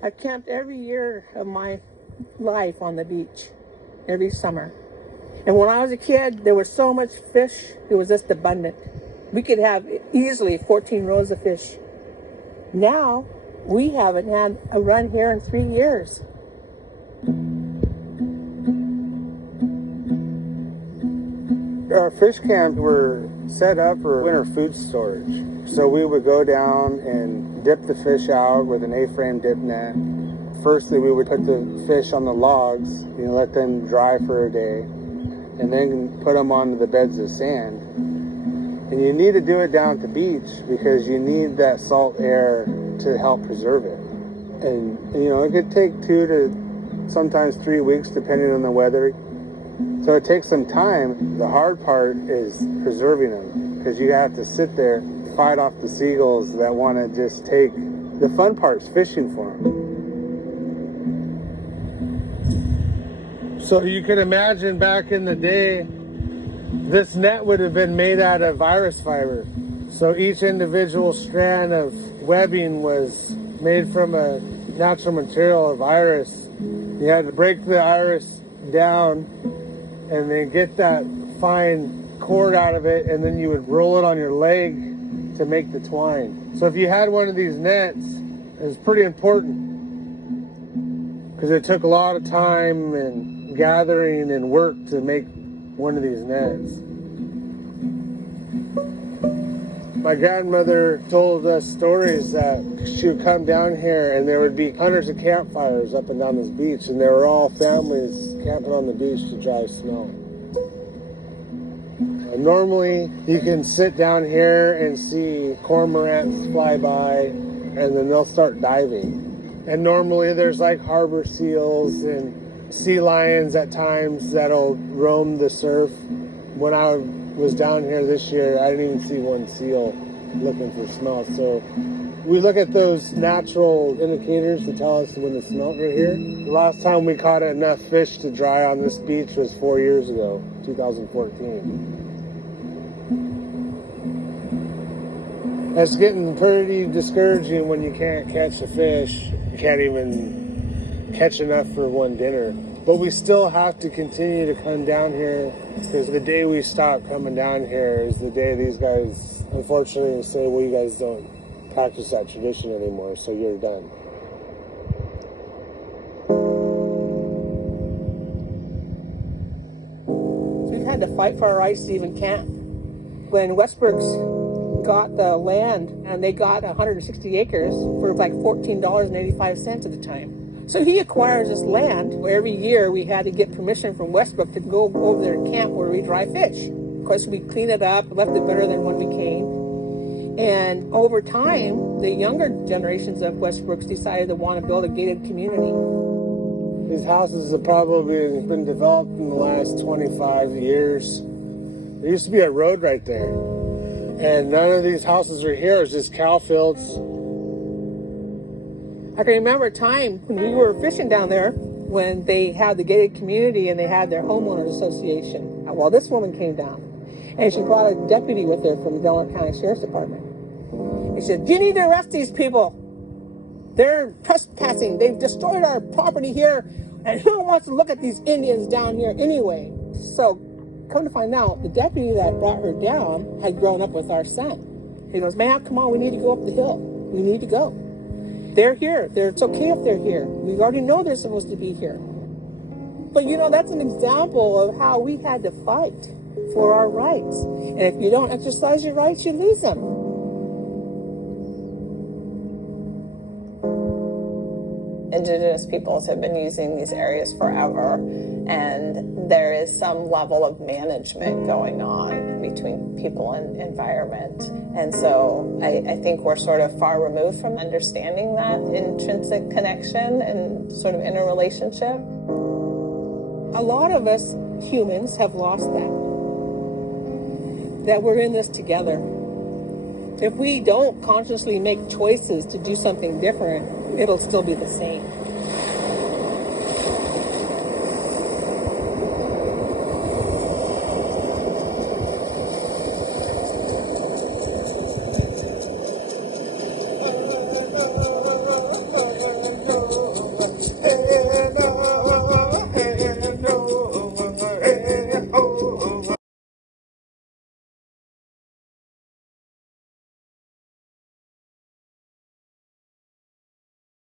I've camped every year of my life on the beach, every summer. And when I was a kid, there was so much fish, it was just abundant. We could have easily 14 rows of fish. Now, we haven't had a run here in 3 years. Our fish camps were set up for winter food storage. So we would go down and dip the fish out with an A-frame dip net. Firstly, we would put the fish on the logs, let them dry for a day, and then put them onto the beds of sand. And you need to do it down at the beach because you need that salt air to help preserve it. And it could take 2 to sometimes 3 weeks depending on the weather. So it takes some time. The hard part is preserving them because you have to sit there, fight off the seagulls that want to just take. The fun part's fishing for them. So you can imagine back in the day, this net would have been made out of virus fiber. So each individual strand of webbing was made from a natural material of iris. You had to break the iris down and then get that fine cord out of it, and then you would roll it on your leg to make the twine. So if you had one of these nets, it was pretty important because it took a lot of time and gathering and work to make one of these nets. My grandmother told us stories that she would come down here and there would be hundreds of campfires up and down this beach, and they were all families camping on the beach to dry snow. Normally, you can sit down here and see cormorants fly by, and then they'll start diving. And normally there's like harbor seals and sea lions at times that'll roam the surf. When I was down here this year, I didn't even see one seal looking for smelt. So we look at those natural indicators to tell us when the smelt are here. The last time we caught enough fish to dry on this beach was 4 years ago, 2014. It's getting pretty discouraging when you can't catch a fish. You can't even catch enough for one dinner. But we still have to continue to come down here because the day we stop coming down here is the day these guys, unfortunately, say, well, you guys don't practice that tradition anymore, so you're done. So we've had to fight for our rights to even camp. When Westbrook's got the land, and they got 160 acres for like $14.85 at the time. So he acquires this land. Every year we had to get permission from Westbrook to go over there and camp where we dry fish. Of course, we cleaned it up, left it better than when we came. And over time, the younger generations of Westbrooks decided to want to build a gated community. These houses have probably been developed in the last 25 years. There used to be a road right there. And none of these houses are here. It's just cow fields. I can remember a time when we were fishing down there when they had the gated community and they had their homeowners association. Well, this woman came down and she brought a deputy with her from the Delaware County Sheriff's Department. He said, you need to arrest these people. They're trespassing. They've destroyed our property here. And who wants to look at these Indians down here anyway? So come to find out, the deputy that brought her down had grown up with our son. He goes, ma'am, come on, we need to go up the hill. We need to go. They're here. It's okay if they're here. We already know they're supposed to be here. But that's an example of how we had to fight for our rights. And if you don't exercise your rights, you lose them. Indigenous peoples have been using these areas forever, and there is some level of management going on between people and environment. And so I think we're sort of far removed from understanding that intrinsic connection and sort of interrelationship. A lot of us humans have lost that we're in this together. If we don't consciously make choices to do something different, it'll still be the same.